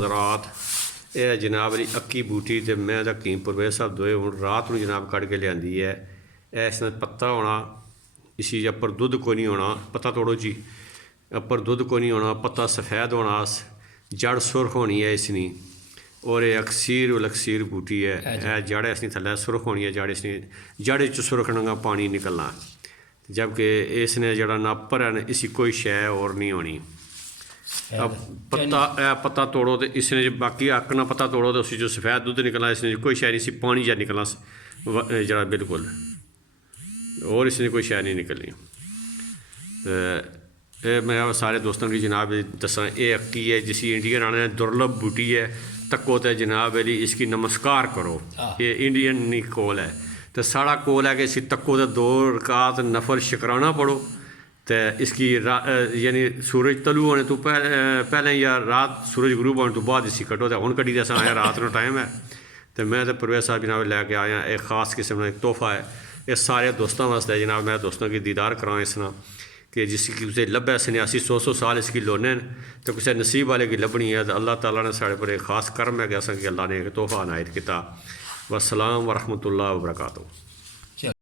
रात यह जनाब जी अक्की बूटी तो मैं हकीम परवेज साहब दोए हूँ रात में जनाब कढ़ के लियांदी है। इसमें पत्ता होना, इसी अपर दुध को नहीं होना, पत्ता तोड़ो जी, अपर दुध को नहीं होना, पत्ता सफ़ेद होना, जड़ सुरख होनी है इसनी। और ये अक्सीर बूटी है, यह जड़ इसनी थले सुरख होनी है, जड़ इसनी जड़ च सुरखना पानी निकलना, जबकि इसने जड़ा नापर है इसी कोई शय और नहीं होनी। अब पत्ता तोड़ो तो इसने जो बाकी अक ना पत्ता तोड़ो तो उसी जो सफ़ेद दुध निकलना, इसने कोई शय नहीं सी पानी जा निकलना जरा बिल्कुल, और इसने कोई शय नहीं निकलनी। तो मैं सारे दोस्तों की जनाब दसा ये अक्की है जिसी इंडियन आने दुर्लभ बूटी है, तको तो जनाब अली इसकी नमस्कार करो। ये इंडियन नहीं कोल है, तो साड़ा कोल है कि इसी तको तो 2 रकात नफल शुकराना पढ़ो। तो इसकी यानी सूरज तलू होने तो पहले या रात सूरज गुरूब होने तो बाद इसी कटो। तो हूँ कड़ी जैसा आया रात का टाइम है, तो मैं तो परवेज साहब जनाब लैके आया एक ख़ास किस्म का एक तोहफा है। ये सारे दोस्तों वास्ते जनाब मैं दोस्तों की दीदार करां इसना कि जिसकी उसे लब्भै सन्यासी 100 साल इसकी लोने तो किसी नसीब वाले की लभनी है। तो अल्लाह ताला ने साढ़े पर एक खास कर्म है कि असा कि अल्लाह ने एक तोहफा अनायत किया। वस्सलाम वरहमतुल्लाह वबरकातुहू।